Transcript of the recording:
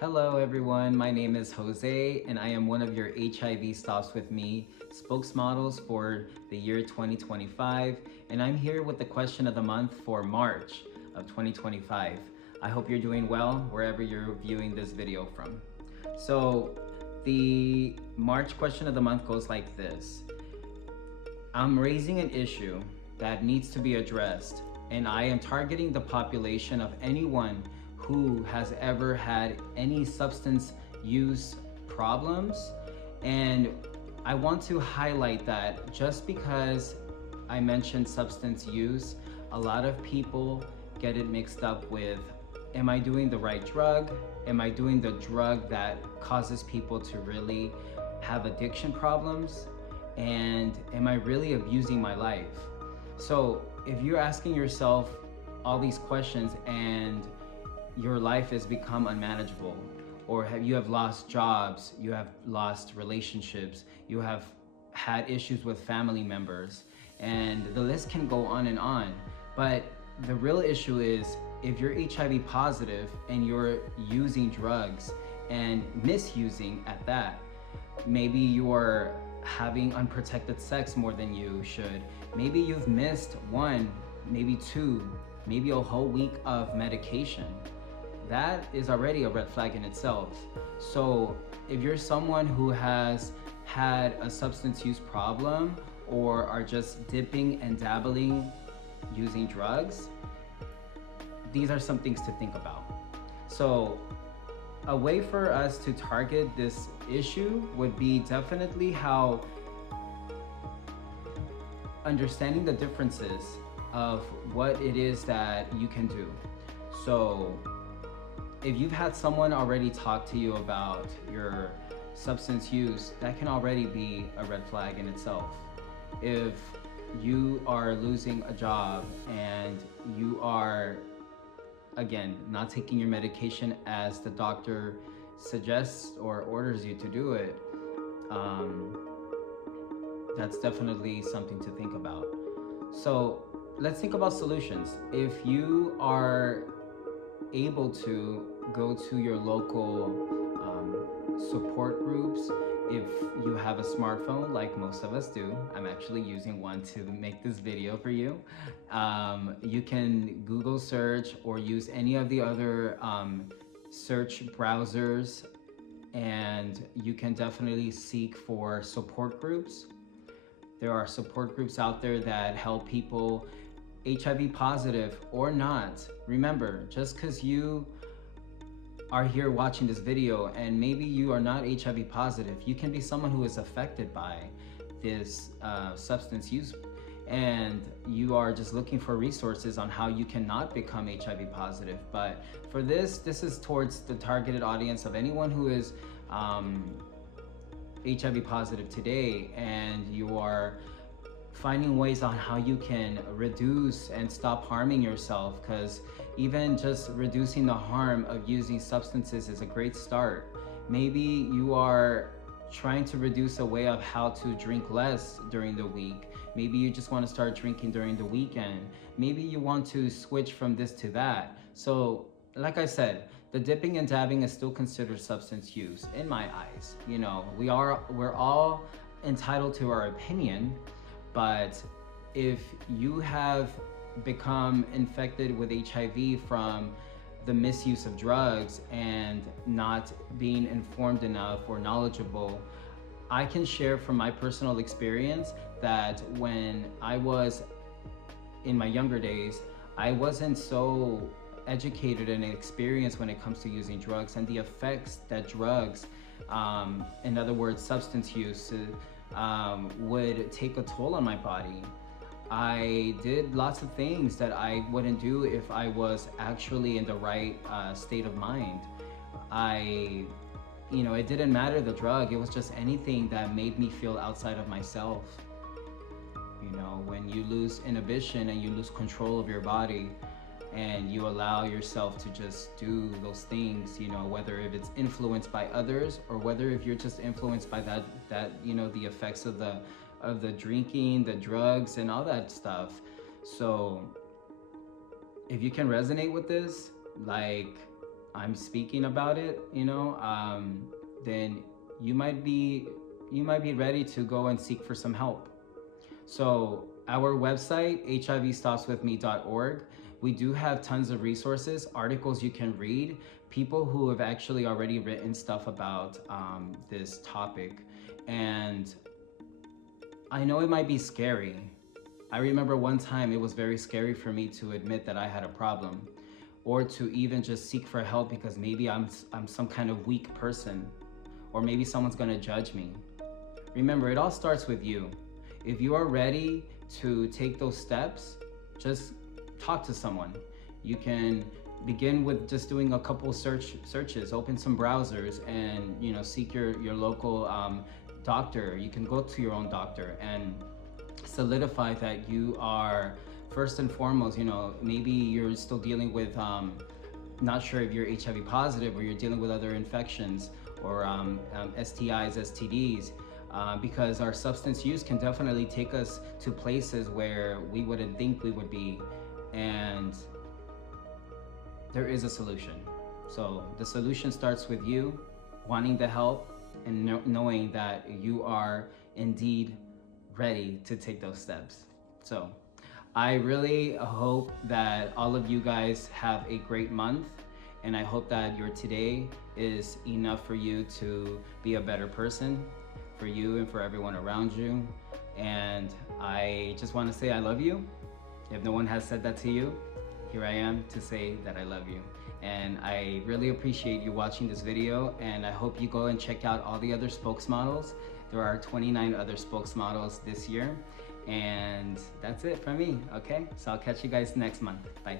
Hello everyone, my name is Jose and I am one of your HIV Stops With Me spokesmodels for the year 2025, and I'm here with the question of the month for March of 2025. I hope you're doing well wherever you're viewing this video from. So the March question of the month goes like this. I'm raising an issue that needs to be addressed, and I am targeting the population of anyone who has ever had any substance use problems. And I want to highlight that just because I mentioned substance use, a lot of people get it mixed up with, am I doing the right drug? Am I doing the drug that causes people to really have addiction problems? And am I really abusing my life? So if you're asking yourself all these questions and your life has become unmanageable, or you have lost jobs, you have lost relationships, you have had issues with family members, and the list can go on and on. But the real issue is if you're HIV positive and you're using drugs and misusing at that, maybe you're having unprotected sex more than you should. Maybe you've missed one, maybe two, maybe a whole week of medication. That is already a red flag in itself. So if you're someone who has had a substance use problem or are just dipping and dabbling using drugs, these are some things to think about. So a way for us to target this issue would be definitely how understanding the differences of what it is that you can do. So if you've had someone already talk to you about your substance use, that can already be a red flag in itself. If you are losing a job and you are, again, not taking your medication as the doctor suggests or orders you to do it, that's definitely something to think about. So let's think about solutions. If you are able to go to your local support groups, if you have a smartphone like most of us do, I'm actually using one to make this video for you. You can Google search or use any of the other search browsers, and you can definitely seek for support groups. There are support groups out there that help people, HIV positive or not. Remember, just because you are here watching this video and maybe you are not HIV positive, you can be someone who is affected by this substance use, and you are just looking for resources on how you cannot become HIV positive. But for this is towards the targeted audience of anyone who is HIV positive today, and you are finding ways on how you can reduce and stop harming yourself, because even just reducing the harm of using substances is a great start. Maybe you are trying to reduce a way of how to drink less during the week. Maybe you just want to start drinking during the weekend. Maybe you want to switch from this to that. So like I said, the dipping and dabbing is still considered substance use in my eyes. You know, we're all entitled to our opinion, but if you have become infected with HIV from the misuse of drugs and not being informed enough or knowledgeable, I can share from my personal experience that when I was in my younger days, I wasn't so educated and experienced when it comes to using drugs and the effects that drugs, in other words, substance use, would take a toll on my body. I did lots of things that I wouldn't do if I was actually in the right state of mind. It didn't matter the drug, it was just anything that made me feel outside of myself. You know, when you lose inhibition and you lose control of your body and you allow yourself to just do those things, you know, whether if it's influenced by others or whether if you're just influenced by that the effects of the drinking, the drugs and all that stuff. So if you can resonate with this, like, I'm speaking about it, then you might be ready to go and seek for some help. So our website, hivstopswithme.org, we do have tons of resources, articles you can read, people who have actually already written stuff about this topic. And I know it might be scary. I remember one time it was very scary for me to admit that I had a problem, or to even just seek for help because maybe I'm some kind of weak person, or maybe someone's gonna judge me. Remember, it all starts with you. If you are ready to take those steps, just talk to someone. You can begin with just doing a couple searches, open some browsers, and seek your local doctor. You can go to your own doctor and solidify that you are, first and foremost, maybe you're still dealing with, not sure if you're HIV positive, or you're dealing with other infections, or STIs, STDs, because our substance use can definitely take us to places where we wouldn't think we would be. And there is a solution. So the solution starts with you wanting the help and knowing that you are indeed ready to take those steps. So I really hope that all of you guys have a great month, and I hope that your today is enough for you to be a better person, for you and for everyone around you. And I just want to say I love you. If no one has said that to you, here I am to say that I love you. And I really appreciate you watching this video, and I hope you go and check out all the other spokesmodels. There are 29 other spokesmodels this year, and that's it from me, okay? So I'll catch you guys next month. Bye.